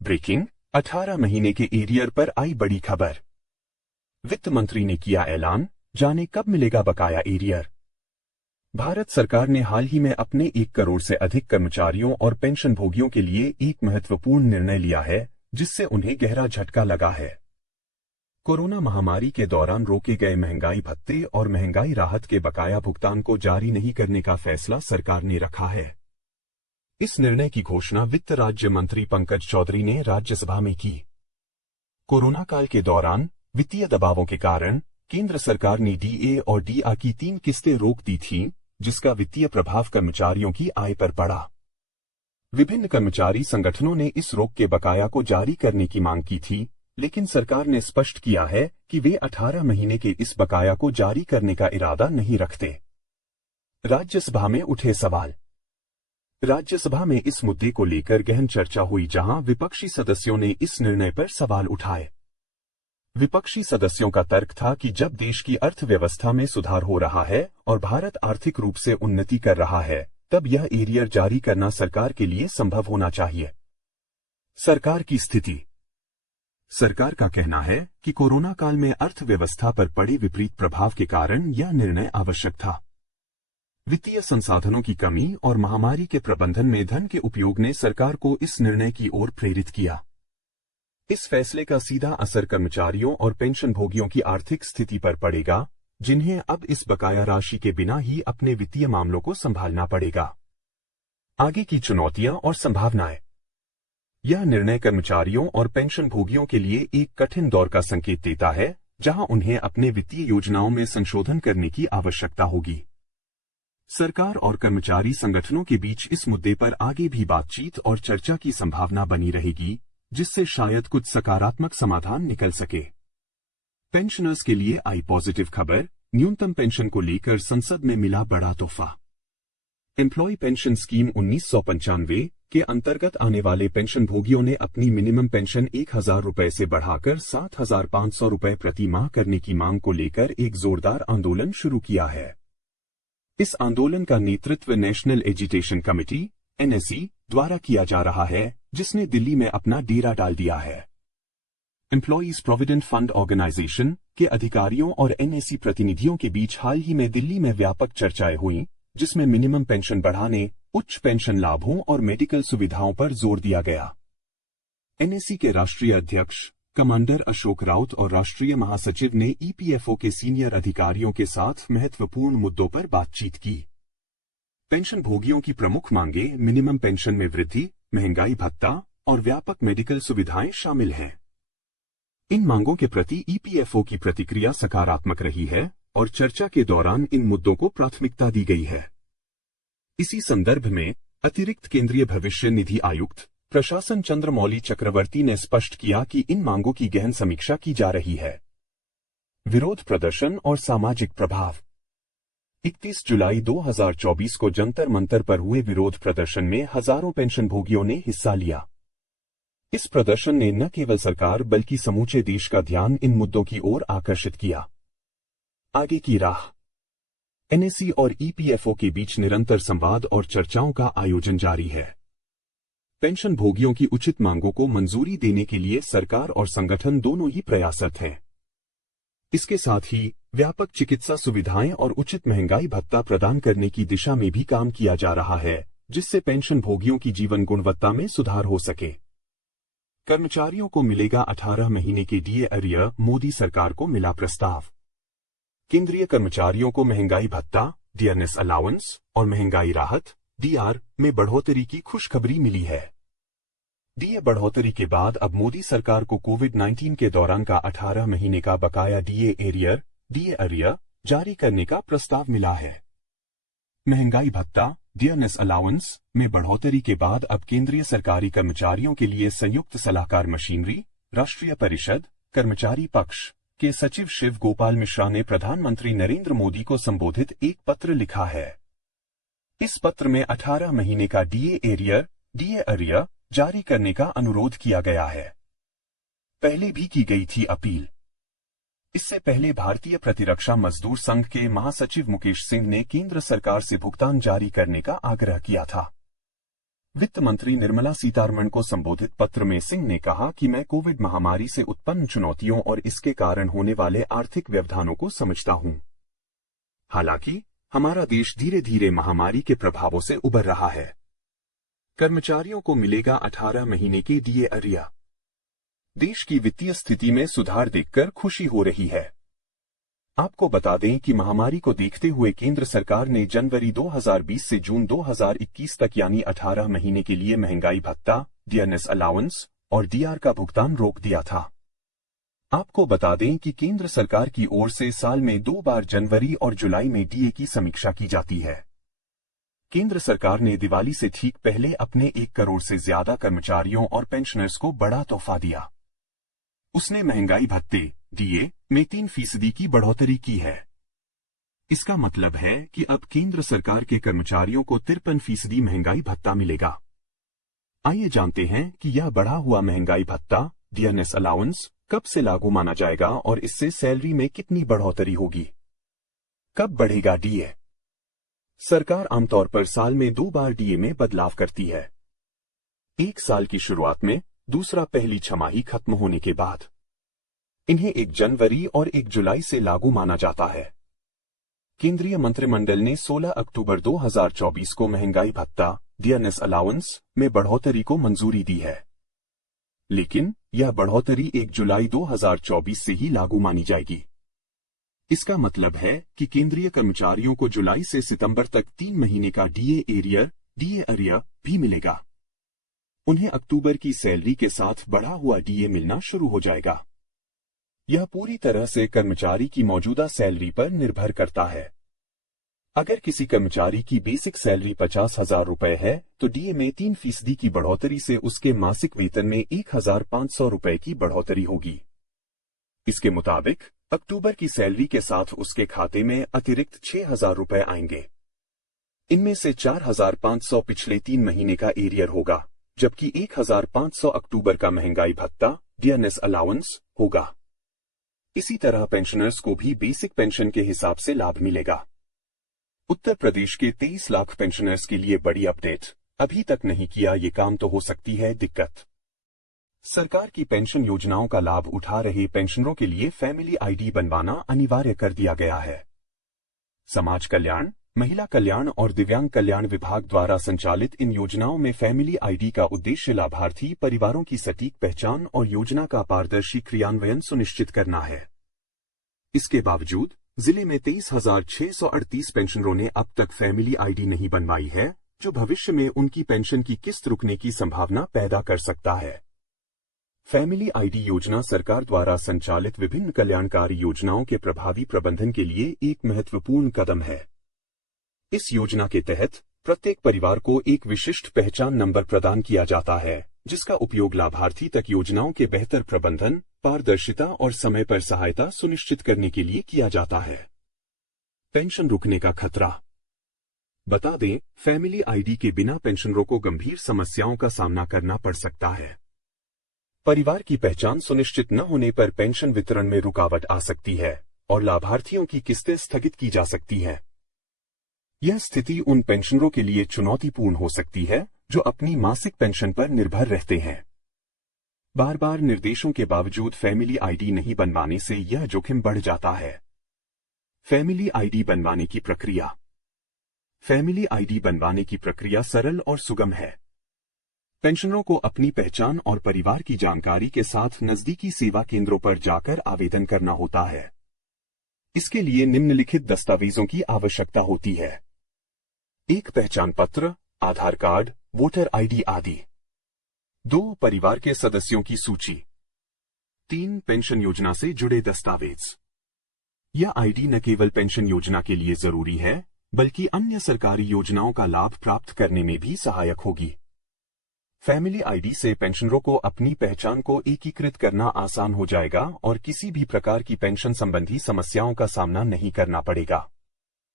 Breaking 18 महीने के arrear पर आई बड़ी खबर। वित्त मंत्री ने किया ऐलान, जाने कब मिलेगा बकाया एरियर। भारत सरकार ने हाल ही में अपने 1 करोड़ से अधिक कर्मचारियों और पेंशनभोगियों के लिए एक महत्वपूर्ण निर्णय लिया है, जिससे उन्हें गहरा झटका लगा है। कोरोना महामारी के दौरान रोके गए महंगाई भत्ते और महंगाई राहत के बकाया भुगतान को जारी नहीं करने का फैसला सरकार ने रखा है। इस निर्णय की घोषणा वित्त राज्य मंत्री पंकज चौधरी ने राज्यसभा में की। कोरोना काल के दौरान वित्तीय दबावों के कारण केंद्र सरकार ने डीए और डीआ की 3 किस्तें रोक दी थीं, जिसका वित्तीय प्रभाव कर्मचारियों की आय पर पड़ा। विभिन्न कर्मचारी संगठनों ने इस रोक के बकाया को जारी करने की मांग की थी, लेकिन सरकार ने स्पष्ट किया है कि वे 18 महीने के इस बकाया को जारी करने का इरादा नहीं रखते। राज्यसभा में उठे सवाल। राज्यसभा में इस मुद्दे को लेकर गहन चर्चा हुई, जहां विपक्षी सदस्यों ने इस निर्णय पर सवाल उठाए। विपक्षी सदस्यों का तर्क था कि जब देश की अर्थव्यवस्था में सुधार हो रहा है और भारत आर्थिक रूप से उन्नति कर रहा है, तब यह एरियर जारी करना सरकार के लिए संभव होना चाहिए। सरकार की स्थिति। सरकार का कहना है कि कोरोना काल में अर्थव्यवस्था पर पड़े विपरीत प्रभाव के कारण यह निर्णय आवश्यक था। वित्तीय संसाधनों की कमी और महामारी के प्रबंधन में धन के उपयोग ने सरकार को इस निर्णय की ओर प्रेरित किया। इस फैसले का सीधा असर कर्मचारियों और पेंशनभोगियों की आर्थिक स्थिति पर पड़ेगा, जिन्हें अब इस बकाया राशि के बिना ही अपने वित्तीय मामलों को संभालना पड़ेगा। आगे की चुनौतियां और संभावनाएं। यह निर्णय कर्मचारियों और पेंशनभोगियों के लिए एक कठिन दौर का संकेत देता है, जहां उन्हें अपने वित्तीय योजनाओं में संशोधन करने की आवश्यकता होगी। सरकार और कर्मचारी संगठनों के बीच इस मुद्दे पर आगे भी बातचीत और चर्चा की संभावना बनी रहेगी, जिससे शायद कुछ सकारात्मक समाधान निकल सके। पेंशनर्स के लिए आई पॉजिटिव खबर। न्यूनतम पेंशन को लेकर संसद में मिला बड़ा तोहफा। एम्प्लॉय पेंशन स्कीम 1995 के अंतर्गत आने वाले पेंशनभोगियों ने अपनी मिनिमम पेंशन 1000 रुपये से बढ़ाकर 7500 रुपये प्रति माह करने की मांग को लेकर एक जोरदार आंदोलन शुरू किया है। इस आंदोलन का नेतृत्व नेशनल एजिटेशन कमेटी (एनएसई) द्वारा किया जा रहा है, जिसने दिल्ली में अपना डेरा डाल दिया है। एम्प्लॉइज प्रोविडेंट फंड ऑर्गेनाइजेशन के अधिकारियों और एनएसई प्रतिनिधियों के बीच हाल ही में दिल्ली में व्यापक चर्चाएं हुईं, जिसमें मिनिमम पेंशन बढ़ाने, उच्च पेंशन लाभों और मेडिकल सुविधाओं पर जोर दिया गया। एनएसई के राष्ट्रीय अध्यक्ष कमांडर अशोक राउत और राष्ट्रीय महासचिव ने ईपीएफओ के सीनियर अधिकारियों के साथ महत्वपूर्ण मुद्दों पर बातचीत की। पेंशनभोगियों की प्रमुख मांगें मिनिमम पेंशन में वृद्धि, महंगाई भत्ता और व्यापक मेडिकल सुविधाएं शामिल हैं। इन मांगों के प्रति ईपीएफओ की प्रतिक्रिया सकारात्मक रही है और चर्चा के दौरान इन मुद्दों को प्राथमिकता दी गई है। इसी संदर्भ में अतिरिक्त केंद्रीय भविष्य निधि आयुक्त प्रशासन चंद्रमौली चक्रवर्ती ने स्पष्ट किया कि इन मांगों की गहन समीक्षा की जा रही है। विरोध प्रदर्शन और सामाजिक प्रभाव। 31 जुलाई 2024 को जंतर मंतर पर हुए विरोध प्रदर्शन में हजारों पेंशनभोगियों ने हिस्सा लिया। इस प्रदर्शन ने न केवल सरकार बल्कि समूचे देश का ध्यान इन मुद्दों की ओर आकर्षित किया। आगे की राह। एनएसई और ईपीएफओ के बीच निरंतर संवाद और चर्चाओं का आयोजन जारी है। पेंशनभोगियों की उचित मांगों को मंजूरी देने के लिए सरकार और संगठन दोनों ही प्रयासरत हैं। इसके साथ ही व्यापक चिकित्सा सुविधाएं और उचित महंगाई भत्ता प्रदान करने की दिशा में भी काम किया जा रहा है, जिससे पेंशनभोगियों की जीवन गुणवत्ता में सुधार हो सके। कर्मचारियों को मिलेगा 18 महीने के डीए एरियर। मोदी सरकार को मिला प्रस्ताव। केंद्रीय कर्मचारियों को महंगाई भत्ता, डियरनेस अलाउंस और महंगाई राहत डीआर में बढ़ोतरी की खुशखबरी मिली है। डीए बढ़ोतरी के बाद अब मोदी सरकार को कोविड-19 के दौरान का 18 महीने का बकाया डीए एरियर जारी करने का प्रस्ताव मिला है। महंगाई भत्ता, डियरनेस अलाउंस में बढ़ोतरी के बाद अब केंद्रीय सरकारी कर्मचारियों के लिए संयुक्त सलाहकार मशीनरी, राष्ट्रीय परिषद, कर्मचारी पक्ष के सचिव शिव गोपाल मिश्रा ने प्रधानमंत्री नरेंद्र मोदी को संबोधित एक पत्र लिखा है। इस पत्र में 18 महीने का डीए एरियर जारी करने का अनुरोध किया गया है। पहले भी की गई थी अपील। इससे पहले भारतीय प्रतिरक्षा मजदूर संघ के महासचिव मुकेश सिंह ने केंद्र सरकार से भुगतान जारी करने का आग्रह किया था। वित्त मंत्री निर्मला सीतारमण को संबोधित पत्र में सिंह ने कहा कि मैं कोविड महामारी से उत्पन्न चुनौतियों और इसके कारण होने वाले आर्थिक व्यवधानों को समझता हूं। हालांकि हमारा देश धीरे धीरे महामारी के प्रभावों से उबर रहा है। कर्मचारियों को मिलेगा 18 महीने के डीए अरिया। देश की वित्तीय स्थिति में सुधार देखकर खुशी हो रही है। आपको बता दें कि महामारी को देखते हुए केंद्र सरकार ने जनवरी 2020 से जून 2021 तक यानी 18 महीने के लिए महंगाई भत्ता, डियरनेस अलाउंस और डीआर का भुगतान रोक दिया था। आपको बता दें कि केंद्र सरकार की ओर से साल में 2 बार जनवरी और जुलाई में डीए की समीक्षा की जाती है। केंद्र सरकार ने दिवाली से ठीक पहले अपने 1 करोड़ से ज्यादा कर्मचारियों और पेंशनर्स को बड़ा तोहफा दिया। उसने महंगाई भत्ते, डीए, में 3% की बढ़ोतरी की है। इसका मतलब है कि अब केंद्र सरकार के कर्मचारियों को 53% महंगाई भत्ता मिलेगा। आइए जानते हैं कि यह बढ़ा हुआ महंगाई भत्ता, डियरनेस अलाउंस, कब से लागू माना जाएगा और इससे सैलरी में कितनी बढ़ोतरी होगी। कब बढ़ेगा डीए? सरकार आमतौर पर साल में 2 बार डीए में बदलाव करती है। 1 साल की शुरुआत में, दूसरा पहली छमाही खत्म होने के बाद। इन्हें 1 जनवरी और 1 जुलाई से लागू माना जाता है। केंद्रीय मंत्रिमंडल ने 16 अक्टूबर 2024 को महंगाई भत्ता, डियरनेस अलाउंस, में बढ़ोतरी को मंजूरी दी है। लेकिन यह बढ़ोतरी 1 जुलाई 2024 से ही लागू मानी जाएगी। इसका मतलब है कि केंद्रीय कर्मचारियों को जुलाई से सितंबर तक 3 महीने का डीए अरियर भी मिलेगा। उन्हें अक्टूबर की सैलरी के साथ बढ़ा हुआ डीए मिलना शुरू हो जाएगा। यह पूरी तरह से कर्मचारी की मौजूदा सैलरी पर निर्भर करता है। अगर किसी कर्मचारी की बेसिक सैलरी 50,000 रुपए है तो डीए में 3% की बढ़ोतरी से उसके मासिक वेतन में 1,500 रुपए की बढ़ोतरी होगी। इसके मुताबिक अक्टूबर की सैलरी के साथ उसके खाते में अतिरिक्त 6,000 रुपए आएंगे। इनमें से 4,500 पिछले 3 महीने का एरियर होगा, जबकि 1,500 अक्टूबर का महंगाई भत्ता, डियरनेस अलाउंस, होगा। इसी तरह पेंशनर्स को भी बेसिक पेंशन के हिसाब से लाभ मिलेगा। उत्तर प्रदेश के 23 लाख पेंशनर्स के लिए बड़ी अपडेट, अभी तक नहीं किया ये काम तो हो सकती है दिक्कत। सरकार की पेंशन योजनाओं का लाभ उठा रहे पेंशनरों के लिए फैमिली आईडी बनवाना अनिवार्य कर दिया गया है। समाज कल्याण, महिला कल्याण और दिव्यांग कल्याण विभाग द्वारा संचालित इन योजनाओं में फैमिली आईडी का उद्देश्य लाभार्थी परिवारों की सटीक पहचान और योजना का पारदर्शी क्रियान्वयन सुनिश्चित करना है। इसके बावजूद जिले में 23,638 पेंशनरों ने अब तक फैमिली आईडी नहीं बनवाई है, जो भविष्य में उनकी पेंशन की किस्त रुकने की संभावना पैदा कर सकता है। फैमिली आईडी योजना सरकार द्वारा संचालित विभिन्न कल्याणकारी योजनाओं के प्रभावी प्रबंधन के लिए एक महत्वपूर्ण कदम है। इस योजना के तहत प्रत्येक परिवार को एक विशिष्ट पहचान नंबर प्रदान किया जाता है, जिसका उपयोग लाभार्थी तक योजनाओं के बेहतर प्रबंधन, पारदर्शिता और समय पर सहायता सुनिश्चित करने के लिए किया जाता है। पेंशन रुकने का खतरा। बता दें, फैमिली आईडी के बिना पेंशनरों को गंभीर समस्याओं का सामना करना पड़ सकता है। परिवार की पहचान सुनिश्चित न होने पर पेंशन वितरण में रुकावट आ सकती है और लाभार्थियों की किस्तें स्थगित की जा सकती हैं। यह स्थिति उन पेंशनरों के लिए चुनौतीपूर्ण हो सकती है जो अपनी मासिक पेंशन पर निर्भर रहते हैं। बार बार निर्देशों के बावजूद फैमिली आईडी नहीं बनवाने से यह जोखिम बढ़ जाता है। फैमिली आईडी बनवाने की प्रक्रिया। फैमिली आईडी बनवाने की प्रक्रिया सरल और सुगम है। पेंशनरों को अपनी पहचान और परिवार की जानकारी के साथ नजदीकी सेवा केंद्रों पर जाकर आवेदन करना होता है। इसके लिए निम्नलिखित दस्तावेजों की आवश्यकता होती है: 1 पहचान पत्र, आधार कार्ड, वोटर आईडी आदि। 2 परिवार के सदस्यों की सूची। 3 पेंशन योजना से जुड़े दस्तावेज। यह आईडी न केवल पेंशन योजना के लिए जरूरी है, बल्कि अन्य सरकारी योजनाओं का लाभ प्राप्त करने में भी सहायक होगी। फैमिली आईडी से पेंशनरों को अपनी पहचान को एकीकृत करना आसान हो जाएगा और किसी भी प्रकार की पेंशन संबंधी समस्याओं का सामना नहीं करना पड़ेगा।